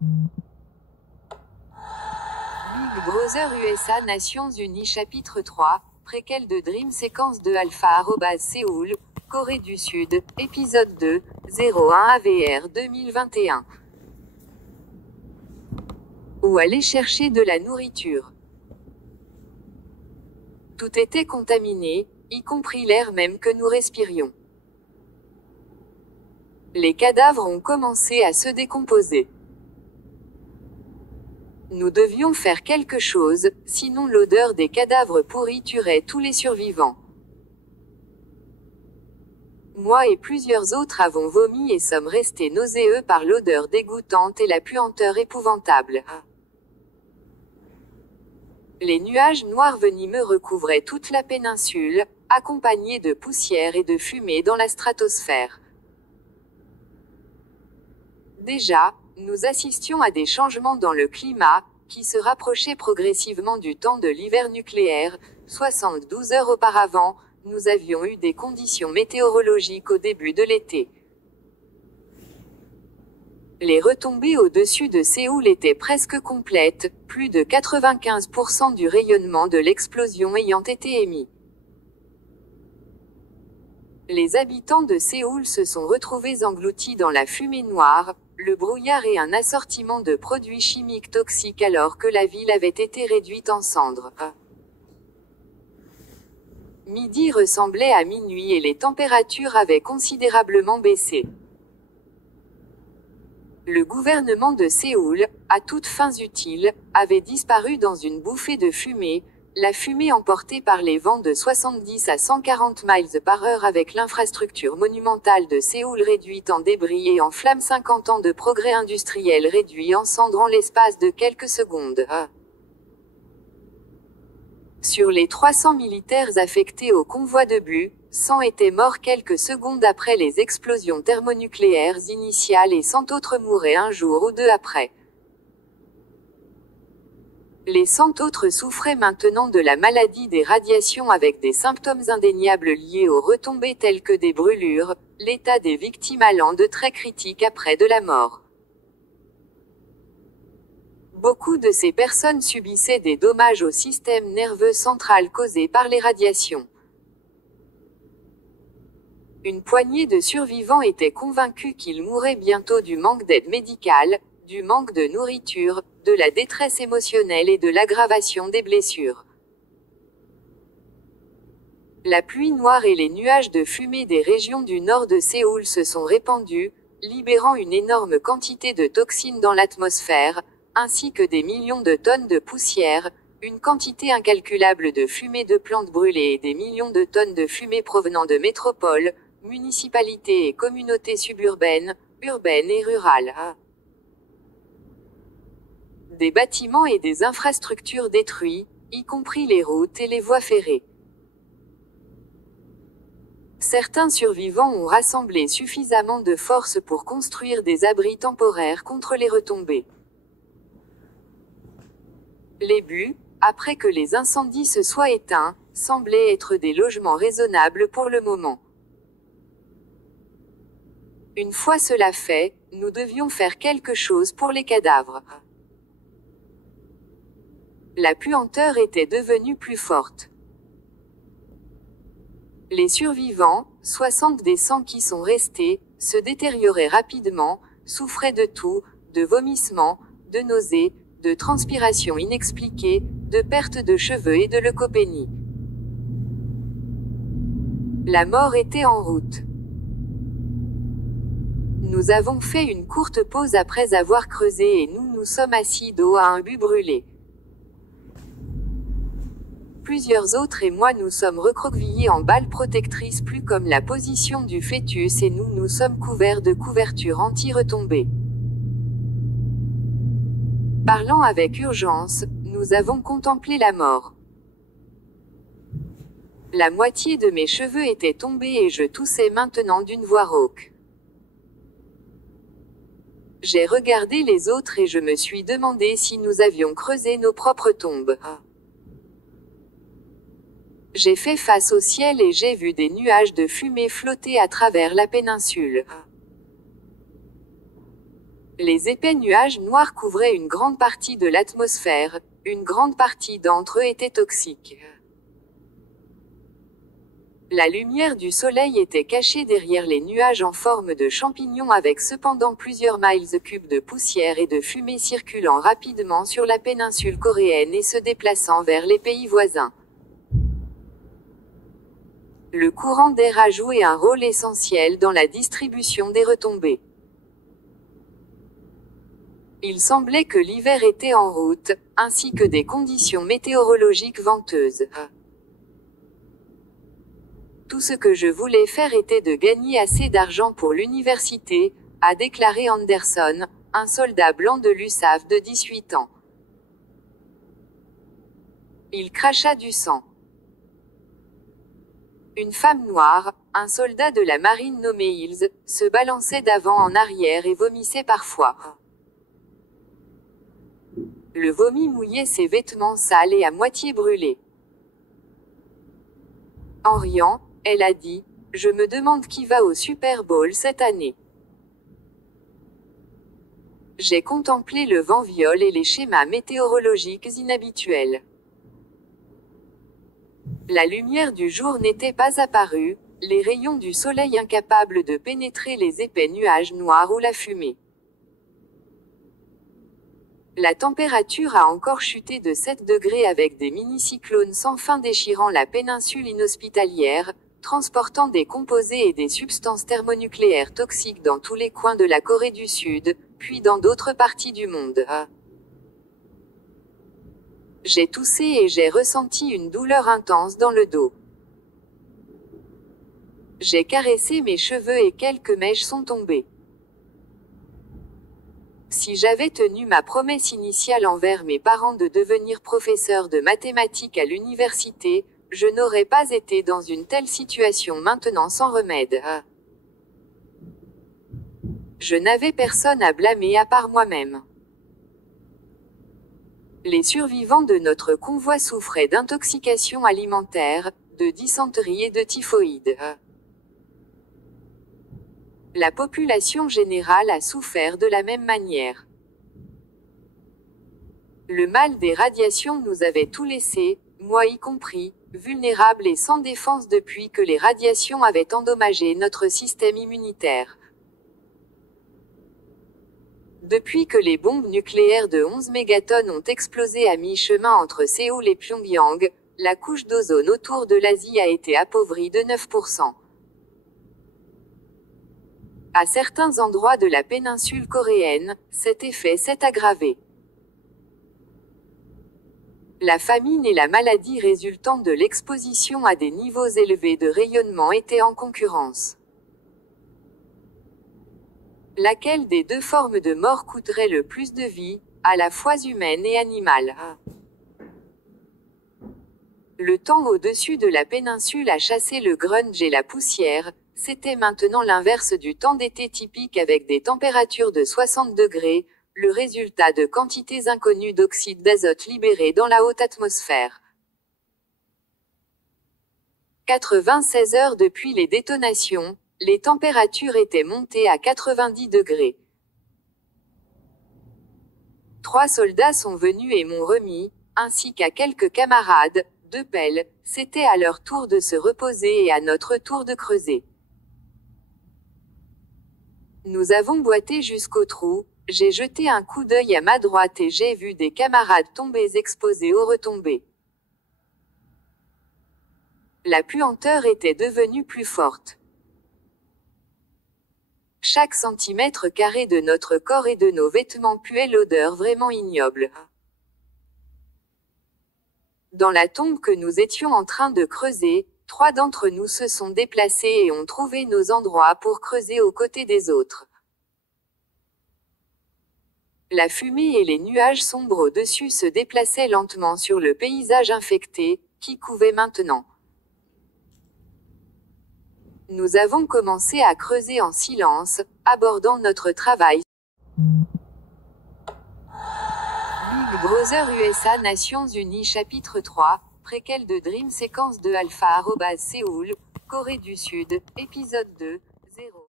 Big Brother USA Nations Unies chapitre 3, préquel de Dream séquence de Alpha Séoul, Corée du Sud, épisode 2, 01 AVR 2021. Où aller chercher de la nourriture? Tout était contaminé, y compris l'air même que nous respirions. Les cadavres ont commencé à se décomposer. Nous devions faire quelque chose, sinon l'odeur des cadavres pourris tuerait tous les survivants. Moi et plusieurs autres avons vomi et sommes restés nauséeux par l'odeur dégoûtante et la puanteur épouvantable. Les nuages noirs venimeux recouvraient toute la péninsule, accompagnés de poussière et de fumée dans la stratosphère. Déjà, nous assistions à des changements dans le climat, qui se rapprochaient progressivement du temps de l'hiver nucléaire. 72 heures auparavant, nous avions eu des conditions météorologiques au début de l'été. Les retombées au-dessus de Séoul étaient presque complètes, plus de 95% du rayonnement de l'explosion ayant été émis. Les habitants de Séoul se sont retrouvés engloutis dans la fumée noire, le brouillard et un assortiment de produits chimiques toxiques alors que la ville avait été réduite en cendres. Midi ressemblait à minuit et les températures avaient considérablement baissé. Le gouvernement de Séoul, à toutes fins utiles, avait disparu dans une bouffée de fumée, la fumée emportée par les vents de 70 à 140 miles par heure avec l'infrastructure monumentale de Séoul réduite en débris et en flammes. 50 ans de progrès industriel réduits en cendres en l'espace de quelques secondes. Sur les 300 militaires affectés au convoi de but, 100 étaient morts quelques secondes après les explosions thermonucléaires initiales et 100 autres mouraient un jour ou deux après. Les 100 autres souffraient maintenant de la maladie des radiations avec des symptômes indéniables liés aux retombées telles que des brûlures, l'état des victimes allant de très critique après de la mort. Beaucoup de ces personnes subissaient des dommages au système nerveux central causés par les radiations. Une poignée de survivants étaient convaincus qu'ils mourraient bientôt du manque d'aide médicale, du manque de nourriture, de la détresse émotionnelle et de l'aggravation des blessures. La pluie noire et les nuages de fumée des régions du nord de Séoul se sont répandus, libérant une énorme quantité de toxines dans l'atmosphère, ainsi que des millions de tonnes de poussière, une quantité incalculable de fumée de plantes brûlées et des millions de tonnes de fumée provenant de métropoles, municipalités et communautés suburbaines, urbaines et rurales. Des bâtiments et des infrastructures détruits, y compris les routes et les voies ferrées. Certains survivants ont rassemblé suffisamment de force pour construire des abris temporaires contre les retombées. Les buts, après que les incendies se soient éteints, semblaient être des logements raisonnables pour le moment. Une fois cela fait, nous devions faire quelque chose pour les cadavres. La puanteur était devenue plus forte. Les survivants, 60 des 100 qui sont restés, se détérioraient rapidement, souffraient de toux, de vomissements, de nausées, de transpiration inexpliquée, de perte de cheveux et de leucopénie. La mort était en route. Nous avons fait une courte pause après avoir creusé et nous nous sommes assis dos à un but brûlé. Plusieurs autres et moi nous sommes recroquevillés en balles protectrices plus comme la position du fœtus et nous nous sommes couverts de couvertures anti-retombées. Parlant avec urgence, nous avons contemplé la mort. La moitié de mes cheveux étaient tombés et je toussais maintenant d'une voix rauque. J'ai regardé les autres et je me suis demandé si nous avions creusé nos propres tombes. J'ai fait face au ciel et j'ai vu des nuages de fumée flotter à travers la péninsule. Les épais nuages noirs couvraient une grande partie de l'atmosphère, une grande partie d'entre eux étaient toxiques. La lumière du soleil était cachée derrière les nuages en forme de champignons avec cependant plusieurs miles cubes de poussière et de fumée circulant rapidement sur la péninsule coréenne et se déplaçant vers les pays voisins. Le courant d'air a joué un rôle essentiel dans la distribution des retombées. Il semblait que l'hiver était en route, ainsi que des conditions météorologiques venteuses. Tout ce que je voulais faire était de gagner assez d'argent pour l'université, a déclaré Anderson, un soldat blanc de l'USAF de 18 ans. Il cracha du sang. Une femme noire, un soldat de la marine nommé Hills, se balançait d'avant en arrière et vomissait parfois. Le vomi mouillait ses vêtements sales et à moitié brûlés. En riant, elle a dit, « Je me demande qui va au Super Bowl cette année. » J'ai contemplé le vent viol et les schémas météorologiques inhabituels. La lumière du jour n'était pas apparue, les rayons du soleil incapables de pénétrer les épais nuages noirs ou la fumée. La température a encore chuté de 7 degrés avec des mini-cyclones sans fin déchirant la péninsule inhospitalière, transportant des composés et des substances thermonucléaires toxiques dans tous les coins de la Corée du Sud, puis dans d'autres parties du monde. J'ai toussé et j'ai ressenti une douleur intense dans le dos. J'ai caressé mes cheveux et quelques mèches sont tombées. Si j'avais tenu ma promesse initiale envers mes parents de devenir professeur de mathématiques à l'université, je n'aurais pas été dans une telle situation maintenant sans remède. Je n'avais personne à blâmer à part moi-même. Les survivants de notre convoi souffraient d'intoxication alimentaire, de dysenterie et de typhoïde. La population générale a souffert de la même manière. Le mal des radiations nous avait tout laissé, moi y compris, vulnérables et sans défense depuis que les radiations avaient endommagé notre système immunitaire. Depuis que les bombes nucléaires de 11 mégatonnes ont explosé à mi-chemin entre Séoul et Pyongyang, la couche d'ozone autour de l'Asie a été appauvrie de 9%. À certains endroits de la péninsule coréenne, cet effet s'est aggravé. La famine et la maladie résultant de l'exposition à des niveaux élevés de rayonnement étaient en concurrence. Laquelle des deux formes de mort coûterait le plus de vie, à la fois humaine et animale? Le temps au-dessus de la péninsule a chassé le grunge et la poussière, c'était maintenant l'inverse du temps d'été typique avec des températures de 60 degrés, le résultat de quantités inconnues d'oxyde d'azote libérées dans la haute atmosphère. 96 heures depuis les détonations, les températures étaient montées à 90 degrés. 3 soldats sont venus et m'ont remis, ainsi qu'à quelques camarades, 2 pelles, c'était à leur tour de se reposer et à notre tour de creuser. Nous avons boité jusqu'au trou, j'ai jeté un coup d'œil à ma droite et j'ai vu des camarades tombés exposés aux retombées. La puanteur était devenue plus forte. Chaque centimètre carré de notre corps et de nos vêtements puait l'odeur vraiment ignoble. Dans la tombe que nous étions en train de creuser, 3 d'entre nous se sont déplacés et ont trouvé nos endroits pour creuser aux côtés des autres. La fumée et les nuages sombres au-dessus se déplaçaient lentement sur le paysage infecté, qui couvait maintenant. Nous avons commencé à creuser en silence, abordant notre travail. Big Brother USA Nations Unies chapitre 3, préquel de Dream séquence de Alpha @Séoul, Corée du Sud, épisode 2,